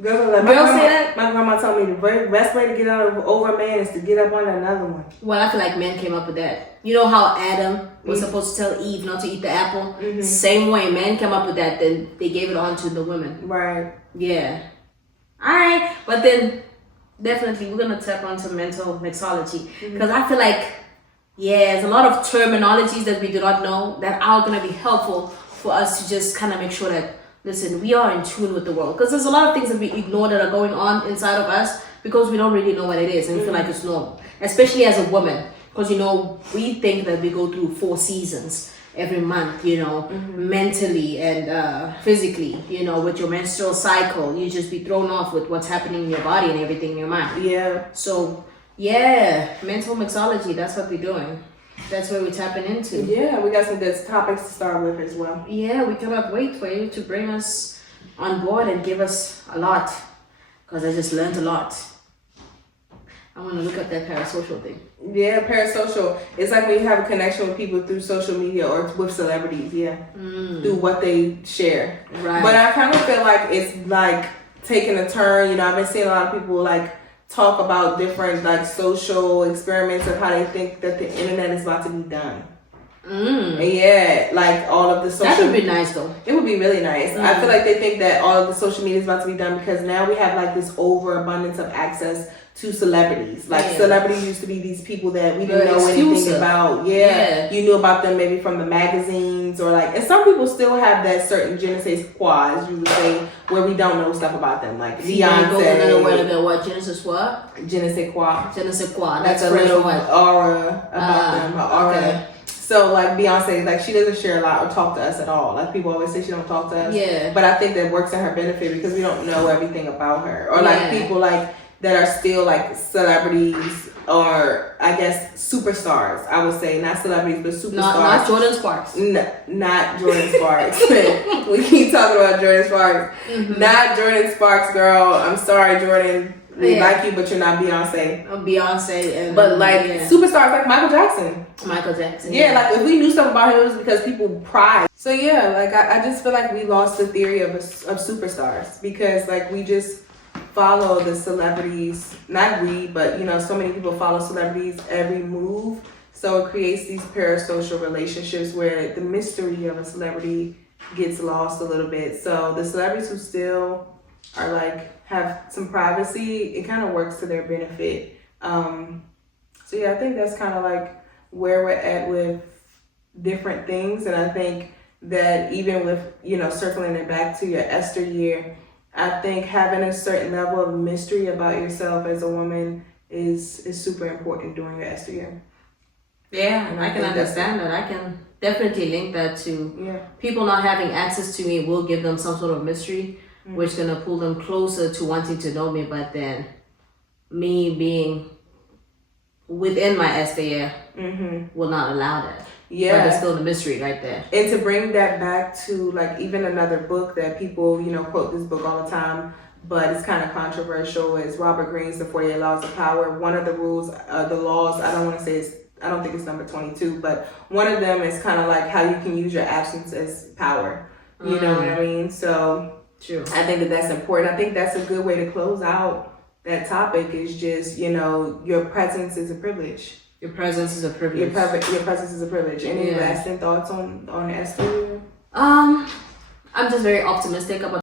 Girls say that? My grandma told me the best way to get over a man is to get up on another one. Well, I feel like men came up with that. You know how Adam was supposed to tell Eve not to eat the apple? Same way, men came up with that, then they gave it on to the women. Right. Yeah. Alright, but then definitely we're going to tap onto mental mixology. Because I feel like, there's a lot of terminologies that we do not know that are going to be helpful for us to just kind of make sure that, listen, we are in tune with the world. Because there's a lot of things that we ignore that are going on inside of us because we don't really know what it is and we feel like it's normal. Especially as a woman. Because, we think that we go through 4 seasons every month, mentally and physically, with your menstrual cycle. You just be thrown off with what's happening in your body and everything in your mind. Yeah. So, mental mixology, that's what we're doing. That's where we're tapping into. Yeah, we got some good topics to start with as well. Yeah, we cannot wait for you to bring us on board and give us a lot. Because I just learned a lot. I want to look at that parasocial thing. Yeah, parasocial. It's like when you have a connection with people through social media or with celebrities, through what they share. Right. But I kind of feel like it's like taking a turn. I've been seeing a lot of people like talk about different like social experiments of how they think that the internet is about to be done. Yeah, like all of the social. That would be nice though. It would be really nice. I feel like they think that all of the social media is about to be done because now we have like this overabundance of access to celebrities. Like celebrities used to be these people that we didn't know anything about. Yeah, you knew about them maybe from the magazines or like, and some people still have that certain je ne sais quoi, as you would say, where we don't know stuff about them. Like Beyonce. What? Je ne sais quoi? Je ne sais quoi. Je ne sais quoi. That's a little aura about them. Aura. Okay. So like Beyonce, like she doesn't share a lot or talk to us at all. Like people always say she don't talk to us. Yeah. But I think that works in her benefit because we don't know everything about her. Or like people like that are still like celebrities or I guess superstars. I would say not celebrities but superstars. Not Jordan Sparks. Not Jordan Sparks. We keep talking about Jordan Sparks. Not Jordan Sparks, girl. I'm sorry, Jordan. We like you, but you're not Beyonce. Beyonce, but like superstars like Michael Jackson. Yeah, like if we knew stuff about him, it was because people pride. So yeah, like I just feel like we lost the theory of superstars because like we just follow the celebrities. Not we, but you know, so many people follow celebrities every move. So it creates these parasocial relationships where the mystery of a celebrity gets lost a little bit. So the celebrities who still are like have some privacy, it kind of works to their benefit. So yeah, I think that's kind of like where we're at with different things. And I think that even with, you know, circling it back to your Esther year, I think having a certain level of mystery about yourself as a woman is super important during your Esther year. Yeah, I can understand that. I can definitely link that to people not having access to me will give them some sort of mystery, which is going to pull them closer to wanting to know me. But then me being within my Esther year will not allow that. Yeah. But there's still the mystery right there. And to bring that back to like even another book that people, you know, quote this book all the time, but it's kind of controversial, is Robert Greene's The 48 Laws of Power. One of the rules, the laws, I don't think it's number 22, but one of them is kind of like how you can use your absence as power. You know what I mean? So true. I think that that's important. I think that's a good way to close out that topic is just, you know, your presence is a privilege. Your presence is a privilege. Your presence is a privilege. Any lasting thoughts on Esther? I'm just very optimistic about